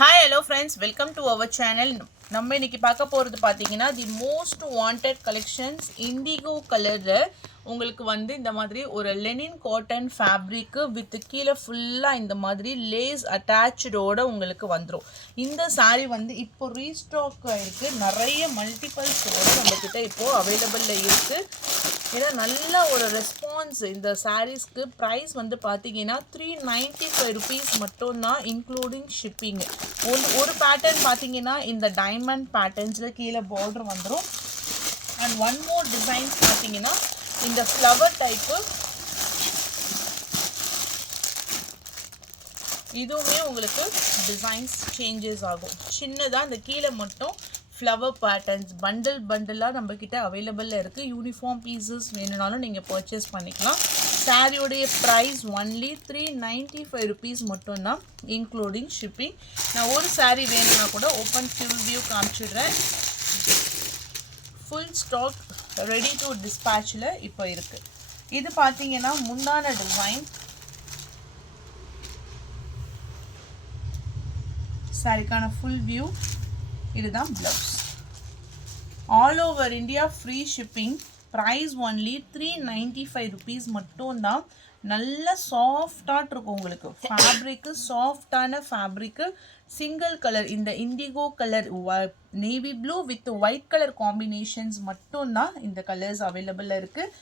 Hi, hello friends, welcome to our channel. நம்ம இன்னைக்கு பார்க்க போறது பாத்தீங்கன்னா the most wanted collections indigo கலர்ல உங்களுக்கு வந்து இந்த மாதிரி ஒரு லெனின் காட்டன் ஃபேப்ரிக் வித் கீழே ஃபுல்லா இந்த மாதிரி லேஸ் அட்டாச்சோட உங்களுக்கு வந்துரும். இந்த saree வந்து இப்போ ரீஸ்டாக் ஆயிருக்கு. நிறைய மல்டிபிள்ஸோட நம்ம கிட்ட இப்போ அவைலபிள்ல இருக்கு. ஏன்னா நல்ல ஒரு ரெஸ்பான்ஸ் இந்த சாரீஸ்க்கு. ப்ரைஸ் வந்து பார்த்தீங்கன்னா 395 ருபீஸ் மட்டும்தான் இன்க்ளூடிங் ஷிப்பிங். ஒரு பேட்டர்ன் பார்த்தீங்கன்னா இந்த டைமண்ட் பேட்டர்ன்ஸில் கீழே பார்டர் வந்துடும். அண்ட் ஒன் மோர் டிசைன்ஸ் பார்த்தீங்கன்னா இந்த ஃப்ளவர் டைப்பு, இதுவுமே உங்களுக்கு டிசைன்ஸ் சேஞ்சஸ் ஆகும். சின்னதாக இந்த கீழே மட்டும் ஃப்ளவர் பேட்டர்ன்ஸ் பண்டிலாக நம்மக்கிட்ட அவைலபிளில் இருக்குது. யூனிஃபார்ம் பீசஸ் வேணும்னாலும் நீங்கள் பர்ச்சேஸ் பண்ணிக்கலாம். சாரியோடைய ப்ரைஸ் ஒன்லி 395 ருபீஸ் மட்டும்தான் இன்க்ளூடிங் ஷிப்பிங். நான் ஒரு சாரீ வேணும்னா கூட ஓப்பன் ஃபுல் வியூ காமிச்சிடுறேன். ஃபுல் ஸ்டாக் ரெடி டு டிஸ்பேச்சில் இப்போ இருக்குது. இது பார்த்தீங்கன்னா முந்தான டிசைன். சாரிக்கான ஃபுல் வியூ இதுதான். Blouse all over India free shipping. Price only 395 rupees மட்டும்தான். நல்ல சாஃப்டாக இருக்கும் உங்களுக்கு. ஃபேப்ரிக்கு சாஃப்டான ஃபேப்ரிக்கு. சிங்கிள் கலர் இந்த indigo colour, navy blue with white colour combinations மட்டும்தான் இந்த கலர்ஸ் அவைலபிளில் இருக்குது.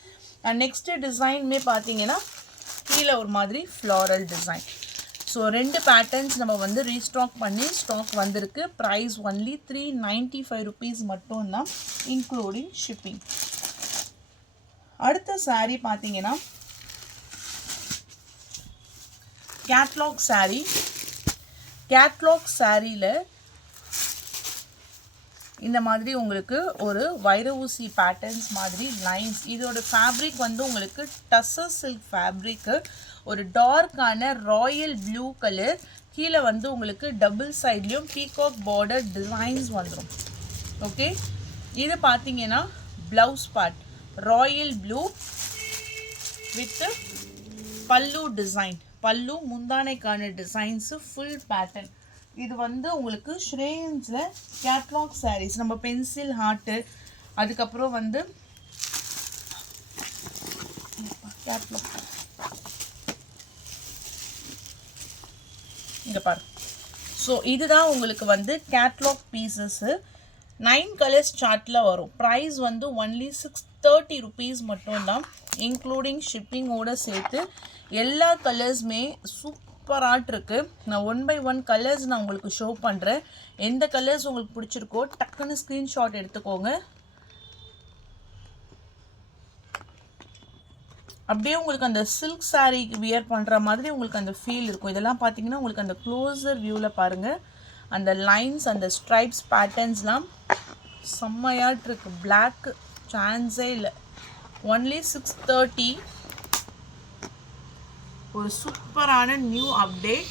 அண்ட் நெக்ஸ்ட்டு டிசைனுமே பார்த்தீங்கன்னா கீழே ஒரு மாதிரி ஃப்ளாரல் டிசைன். ஸோ ரெண்டு பேட்டர்ன்ஸ் நம்ம வந்து ரீஸ்டாக் பண்ணி ஸ்டாக் வந்திருக்கு. ப்ரைஸ் ஒன்லி 395 ருபீஸ் மட்டும்தான் இன்க்ளூடிங் ஷிப்பிங். அடுத்த சாரீ பார்த்தீங்கன்னா கேட்லாக் சாரீ. கேட்லாக் சாரியில் இந்த மாதிரி உங்களுக்கு ஒரு வைர ஊசி பேட்டர்ன்ஸ் மாதிரி லைன்ஸ். இதோட ஃபேப்ரிக் வந்து உங்களுக்கு டஸ்ஸர் சில்க் ஃபேப்ரிக்கு. ஒரு டார்க்கான ராயல் ப்ளூ கலர். கீழே வந்து உங்களுக்கு டபுள் சைட்லேயும் பீகாக் பார்டர் டிசைன்ஸ் வந்துடும். ஓகே, இது பார்த்தீங்கன்னா blouse part Royal blue with பல்லு டிசைன். பல்லு முந்தானைக்கான டிசைன்ஸு ஃபுல் பேட்டர்ன். இது வந்து உங்களுக்கு ஷ்ரேன்ஸில் கேட்லாக் சாரீஸ். நம்ம பென்சில் ஹார்ட்டு, அதுக்கப்புறம் வந்து கேட்லாக் இங்கே பாரு. ஸோ இதுதான் உங்களுக்கு வந்து கேட்லாக் பீசஸ்ஸு. 9 கலர்ஸ் சார்ட்டில் வரும். ப்ரைஸ் வந்து ஒன்லி 630 ருபீஸ் மட்டும்தான் இன்க்ளூடிங் ஷிப்பிங்கோடு சேர்த்து. எல்லா கலர்ஸுமே சூப்பராக இருக்குது. நான் 1 by 1 கலர்ஸ் நான் உங்களுக்கு ஷோ பண்ணுறேன். எந்த கலர்ஸ் உங்களுக்கு பிடிச்சிருக்கோ டக்குன்னு ஸ்க்ரீன்ஷாட் எடுத்துக்கோங்க. அப்படியே உங்களுக்கு அந்த சில்க் சாரீக்கு வியர் பண்ணுற மாதிரி உங்களுக்கு அந்த ஃபீல் இருக்கும். இதெல்லாம் பார்த்தீங்கன்னா உங்களுக்கு அந்த க்ளோஸர் வியூவில் பாருங்கள். அந்த லைன்ஸ், அந்த ஸ்ட்ரைப்ஸ் பேட்டர்ன்ஸ்லாம் செம்மையாட்டு இருக்குது. பிளாக் சான்ஸே இல்லை. ஒன்லி 630. ஒரு சூப்பரான நியூ அப்டேட்.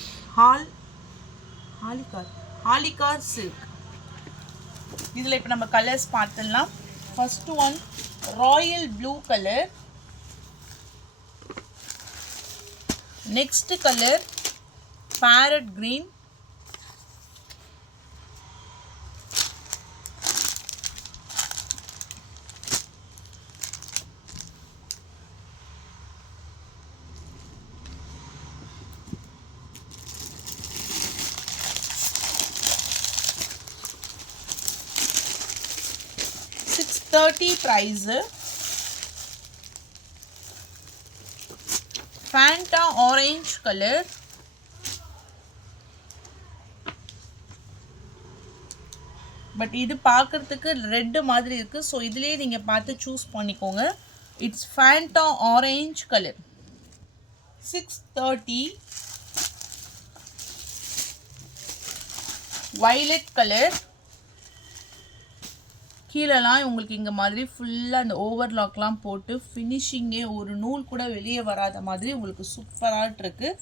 ஹாலிகார் சில்க். இதில் இப்போ நம்ம கலர்ஸ் பார்த்துடலாம். First one Royal blue colour. Next colour farad green. $630 price. Fanta orange color. But இது பார்க்குறதுக்கு ரெட் மாதிரி இருக்குது. ஸோ இதுலேயே நீங்கள் பார்த்து சூஸ் பண்ணிக்கோங்க. It's Fanta orange colour. 630. Violet colour. கீழெல்லாம் உங்களுக்கு இங்கே மாதிரி ஃபுல்லாக அந்த ஓவர்லாக்லாம் போட்டு ஃபினிஷிங்கே ஒரு நூல் கூட வெளியே வராத மாதிரி உங்களுக்கு சூப்பராக இருக்குது.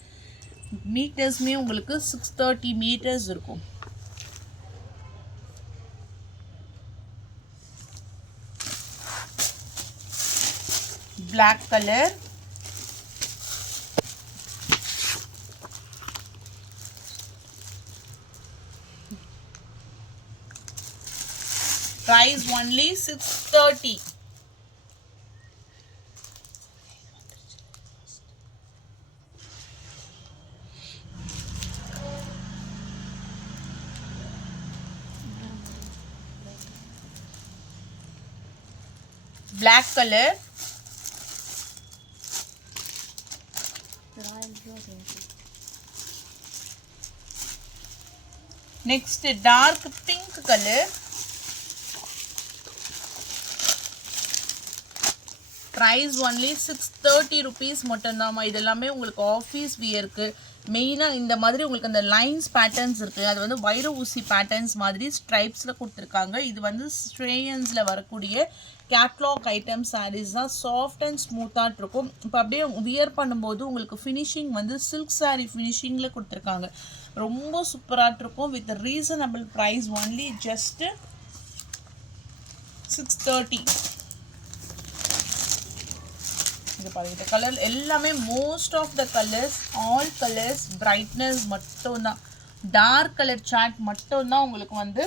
மீட்டர்ஸுமே உங்களுக்கு 630 மீட்டர்ஸ் இருக்கும். Black colour. price only 630. Black color. Next dark pink color. Price only 630 rupees மட்டும்தான்மா. இதெல்லாமே உங்களுக்கு ஆஃபீஸ் வியருக்கு மெயினாக இந்த மாதிரி உங்களுக்கு அந்த லைன்ஸ் பேட்டர்ன்ஸ் இருக்குது. அது வந்து வைர ஊசி பேட்டர்ன்ஸ் மாதிரி ஸ்ட்ரைப்ஸில் கொடுத்துருக்காங்க. இது வந்து ஸ்ட்ரேயன்ஸில் வரக்கூடிய கேட்லாக் ஐட்டம் சாரீஸ் தான். சாஃப்ட் அண்ட் ஸ்மூத்தாக இருக்கும். இப்போ அப்படியே வியர் பண்ணும்போது உங்களுக்கு ஃபினிஷிங் வந்து சில்க் சாரீ ஃபினிஷிங்கில் கொடுத்துருக்காங்க. ரொம்ப சூப்பராக இருக்கும். With reasonable price only just 630. இது பாருங்க, கலர் எல்லாமே most of the colours all colours brightness மட்டும்தான். டார்க் கலர் சார்ட் மட்டும்தான் உங்களுக்கு வந்து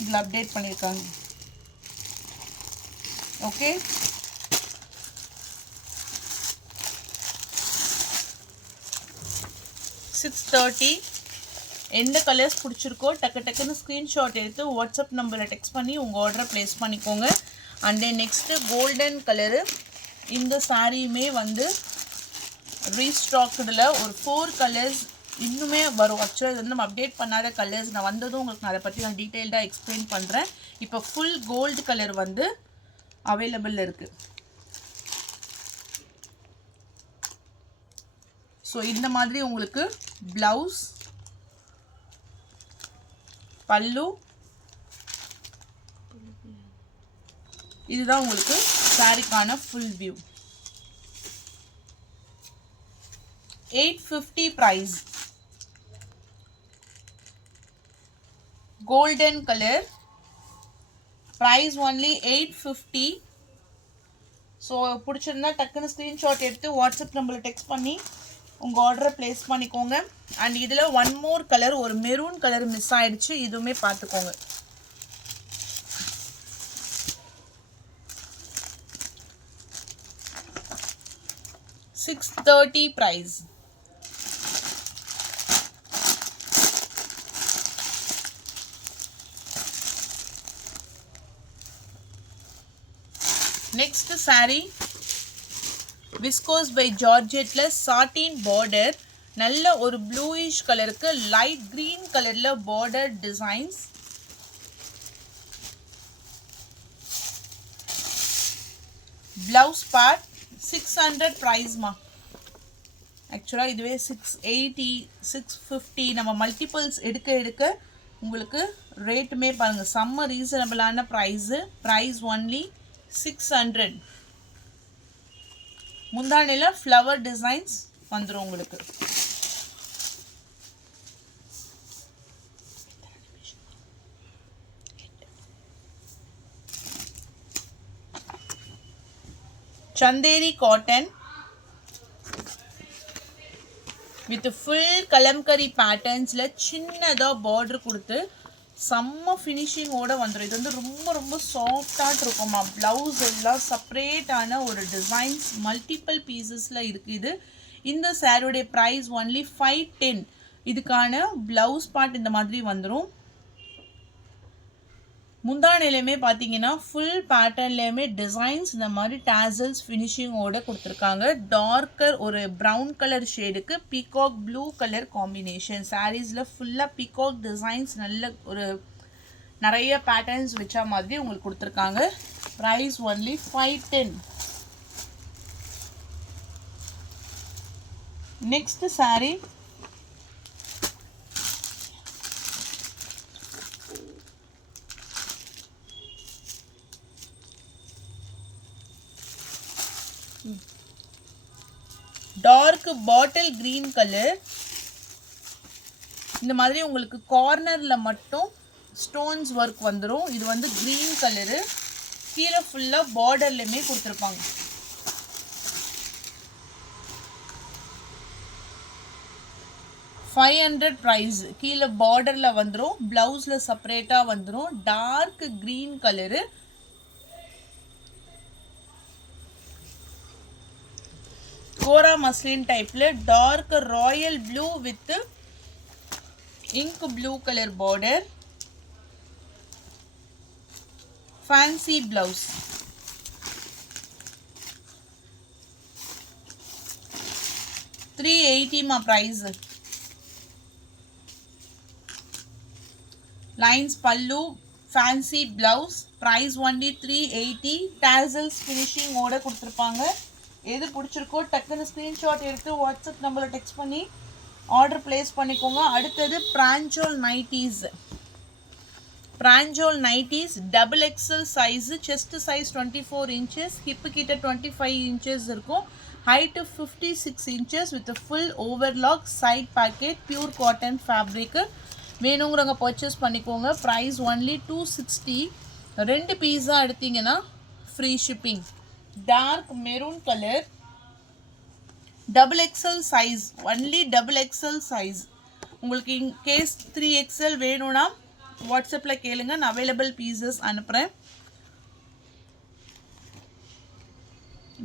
இதில் அப்டேட் பண்ணியிருக்காங்க. ஓகே, $630. எந்த கலர்ஸ் பிடிச்சிருக்கோ டக்குன்னு ஸ்க்ரீன்ஷாட் எடுத்து வாட்ஸ்அப் நம்பரில் டெக்ஸ்ட் பண்ணி உங்கள் ஆர்டரை ப்ளேஸ் பண்ணிக்கோங்க. And then next golden colour. இந்த சாரியுமே வந்து ரீஸ்டாக்டில் ஒரு 4 கலர்ஸ் இன்னுமே வரும். ஆக்சுவலாக இது வந்து நம்ம அப்டேட் பண்ணாத கலர்ஸ். நான் வந்ததும் உங்களுக்கு நான் அதை பற்றி நான் டீட்டெயில்டாக எக்ஸ்பிளைன் பண்ணுறேன். இப்போ ஃபுல் கோல்டு கலர் வந்து அவைலபிள் இருக்குது. ஸோ இந்த மாதிரி உங்களுக்கு ப்ளவுஸ், பல்லு, இதுதான் உங்களுக்கு சாரிக்கான full view. 850 price. Golden color. Price only 850. So பிடிச்சிருந்தா டக்குன்னு ஸ்க்ரீன்ஷாட் எடுத்து வாட்ஸ்அப் நம்பரில் டெக்ஸ்ட் பண்ணி உங்கள் ஆர்டரை ப்ளேஸ் பண்ணிக்கோங்க. அண்ட் இதில் ஒன் மோர் கலர், ஒரு மெரூன் கலர் மிஸ் ஆகிடுச்சு. இதுவுமே பார்த்துக்கோங்க. $630 price. Next saree Viscose by Georgette satin border. நல்ல ஒரு bluish கலருக்கு light green கலர்ல border designs. Blouse part 600 price மா. ஆக்சுவலாக இதுவே 680 650 நம்ம மல்டிபிள்ஸ் எடுக்க உங்களுக்கு ரேட்டுமே பாருங்கள் செம்ம ரீசனபிளான ப்ரைஸு. Price only 600. முந்தானையில் ஃப்ளவர் டிசைன்ஸ் வந்துடும் உங்களுக்கு. Chanderi cotton with full kalamkari patterns ல சின்னதா border கொடுத்து செம்ம ஃபினிஷிங் ஓட வந்துரும். இது வந்து ரொம்ப சாஃப்டா இருக்குமா. ப்ளவுஸ் எல்லாம் செப்பரேட் ஆன ஒரு டிசைன்ஸ் மல்டிபிள் பீசஸ்ல இருக்குது. இந்த சாரியோட பிரைஸ் ஒன்லி 510. இதுக்கான ப்ளவுஸ் பார்ட் இந்த மாதிரி வந்துடும். முந்தானையிலையுமே பார்த்தீங்கன்னா ஃபுல் பேட்டர்ன்லேயுமே டிசைன்ஸ் இந்த மாதிரி டேசல்ஸ் ஃபினிஷிங்கோட கொடுத்துருக்காங்க. டார்க்கர் ஒரு ப்ரௌன் கலர் ஷேடுக்கு பீகாக் ப்ளூ கலர் காம்பினேஷன். சாரீஸில் ஃபுல்லாக பீகாக் டிசைன்ஸ் நல்ல ஒரு நிறைய பேட்டர்ன்ஸ் வச்சா மாதிரி உங்களுக்கு கொடுத்துருக்காங்க. Price only 510. Next sari dark bottle green colour. இந்த மாதிரி உங்களுக்கு கார்னர்ல மட்டும் ஸ்டோன்ஸ் ஒர்க் வந்துடும். இது வந்து கிரீன் கலரு. கீழே ஃபுல்லா பார்டர்லயுமே கொடுத்துருப்பாங்க. 500 price. கீழே பார்டர்ல வந்துரும், பிளவுஸ்ல செப்பரேட்டா வந்துரும். Dark green colour, kora muslin டைப்ல dark royal blue with ink blue colour border, fancy blouse. 380 மா price. lines pallu, fancy blouse, price only 380. tassels finishing ஓட கொடுத்திருப்பாங்க. எது பிடிச்சிருக்கோ டக்குன்னு ஸ்கிரீன்ஷாட் எடுத்து வாட்ஸ்அப் நம்பர்ல டெக்ஸ்ட் பண்ணி ஆர்டர் பிளேஸ் பண்ணிக்கோங்க. அடுத்தது பிராஞ்சோல் நைட்டீஸ். பிராஞ்சோல் nighties double XL size, chest size 24 inches, hip கிட்ட 25 inches இருக்கும். Height 56 inches with full overlock, side pocket, pure cotton fabric. வேணுங்கிறவங்க பர்ச்சேஸ் பண்ணிக்கோங்க. Price only 260. 2 பீஸா எடுத்தீங்கன்னா free shipping. Dark maroon colour, double XL size, only double XL size. உங்களுக்கு in case 3XL வேணும்னா வாட்ஸ்அப்பில் கேளுங்க, நான் அவைலபிள் பீசஸ் அனுப்புகிறேன்.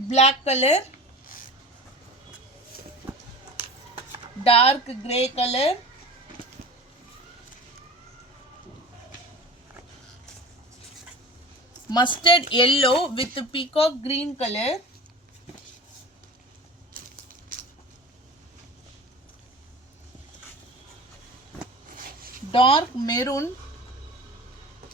Black colour, dark grey colour, mustard yellow with peacock green color, dark maroon,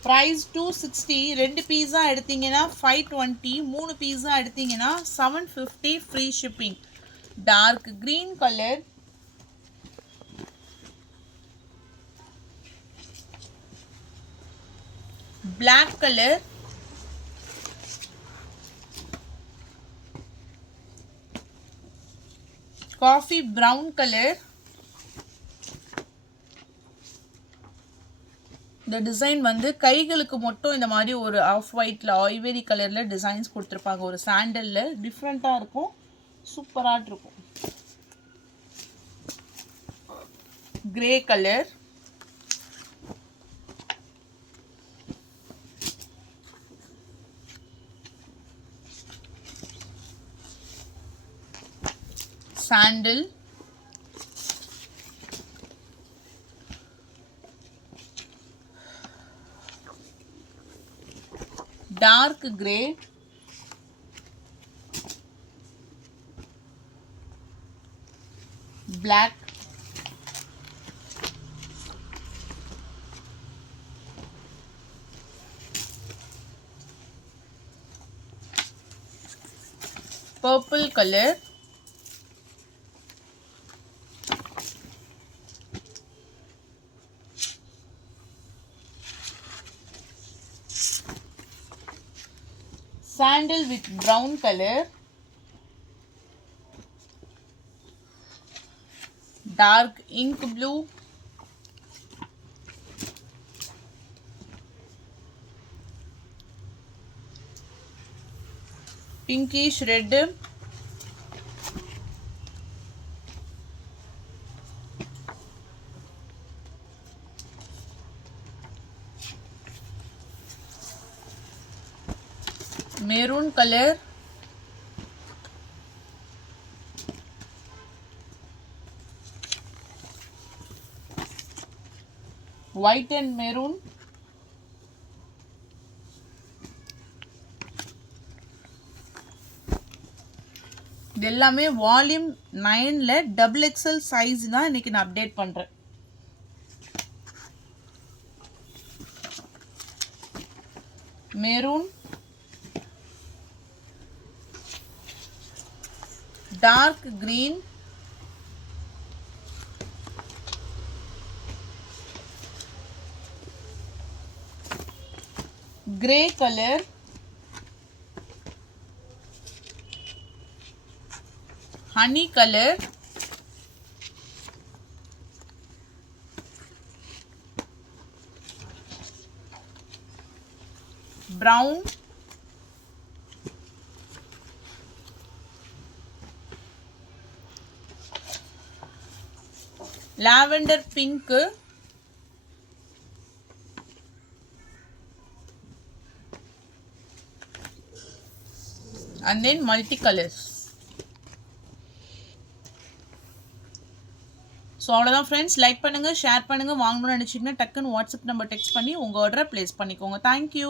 price 260. 2 பீஸா எடுத்தீங்கன்னா 520, 3 பீஸா எடுத்தீங்கன்னா 750 free shipping. dark green color, black color, coffee brown color. இந்த டிசைன் வந்து கைகளுக்கு மட்டும் இந்த மாதிரி ஒரு ஆஃப் ஒயிட்ல ஐவரி கலர்ல டிசைன்ஸ் கொடுத்துருப்பாங்க. ஒரு சாண்டல்ல டிஃப்ரெண்டா இருக்கும், சூப்பரா இருக்கும். Grey colour, sandal, dark grey, black, purple color, sandal with brown color, dark ink blue, pinkish red, maroon color, white and maroon, இது எல்லாமே வால்யூம் 9ல டபுள் எக்ஸல் சைஸ் தான் இன்னைக்கு நான் அப்டேட் பண்றேன். Maroon, dark green, grey color, honey color, brown, lavender pink, and then multi colors. So அவ்வளோதான் friends. Like பண்ணுங்கள், ஷேர் பண்ணுங்கள். வாங்கணும்னு நினச்சிங்கன்னா டக்குன்னு வாட்ஸ்அப் நம்பர் டெக்ஸ்ட் பண்ணி உங்கள் ஆர்டரை ப்ளேஸ் பண்ணிக்கோங்க. தேங்க்யூ.